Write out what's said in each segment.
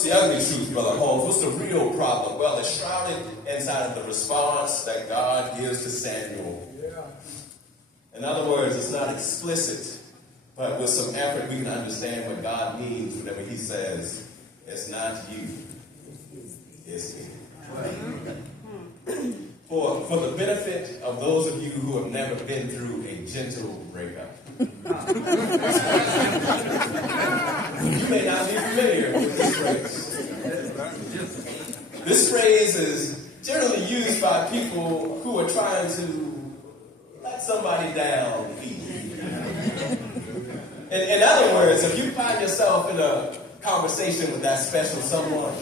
what's the ugly truth, Brother Holmes? What's the real problem? Well, it's shrouded inside of the response that God gives to Samuel. In other words, it's not explicit, but with some effort we can understand what God means whenever he says, it's not you, it's me. For the benefit of those of you who have never been through a gentle breakup, you may not be familiar with this phrase. This phrase is generally used by people who are trying to let somebody down easy. In other words, if you find yourself in a conversation with that special someone,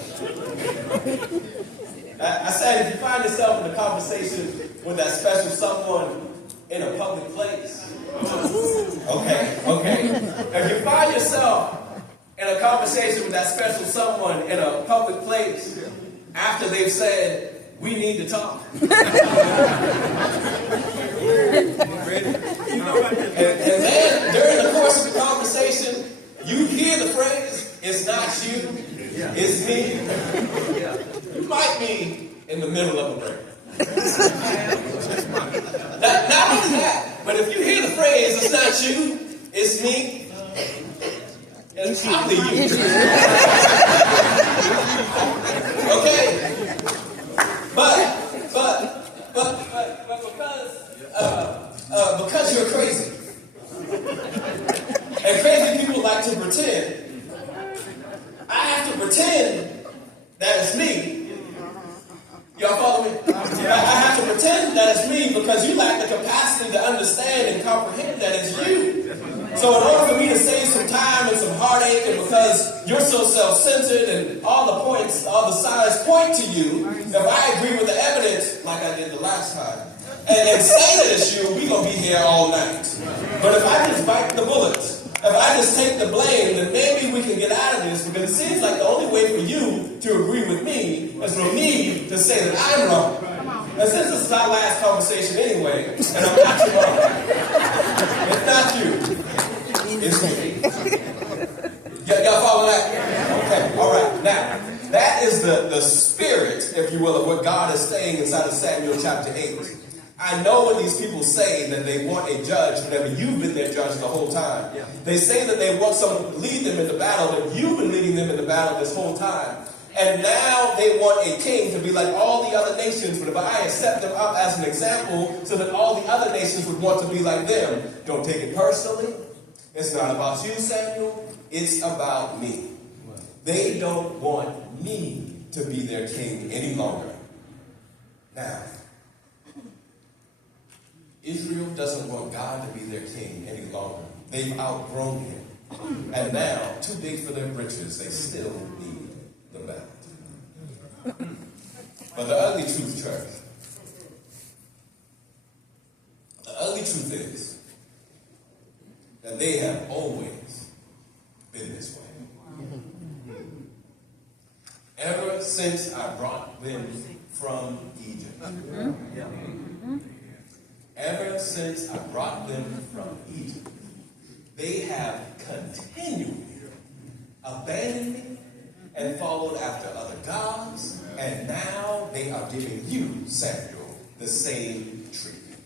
I said if you find yourself in a conversation with that special someone in a public place, okay. If you find yourself in a conversation with that special someone in a public place after they've said, we need to talk. And then during the course of the conversation, you hear the phrase, it's not you, it's me. You might be in the middle of a break. Not only that, but if you hear the phrase, it's not you, it's me, it's probably you. Okay? But because you're crazy, and crazy people like to pretend, I have to pretend that it's me. Y'all follow me? I have to pretend that it's me because you lack the capacity to understand and comprehend that it's you. So in order for me to save some time and some heartache, and because you're so self-centered and all the signs point to you, if I agree with the evidence like I did the last time, and say that it's you, we're going to be here all night. But if I just bite the bullets, if I just take the blame, then maybe we can get out of this, because it seems like the only way for you to agree with me is for me to say that I'm wrong. And since this is our last conversation anyway, and I'm not your wrong, it's not you, it's me. Y'all follow that? Okay, all right. Now, that is the spirit, if you will, of what God is saying inside of Samuel chapter 8. I know when these people say that they want a judge whenever you've been their judge the whole time. They say that they want someone to lead them in the battle, but you've been leading them in the battle this whole time. And now they want a king to be like all the other nations, but if I set them up as an example so that all the other nations would want to be like them, don't take it personally. It's not about you, Samuel. It's about me. They don't want me to be their king any longer. Now, Israel doesn't want God to be their king any longer. They've outgrown him. And now, too big for their britches, they still need the belt. But the ugly truth, church, the ugly truth is that they have always been this way. Ever since I brought them from Egypt. Ever since I brought them from Egypt, they have continually abandoned me and followed after other gods, and now they are giving you, Samuel, the same treatment.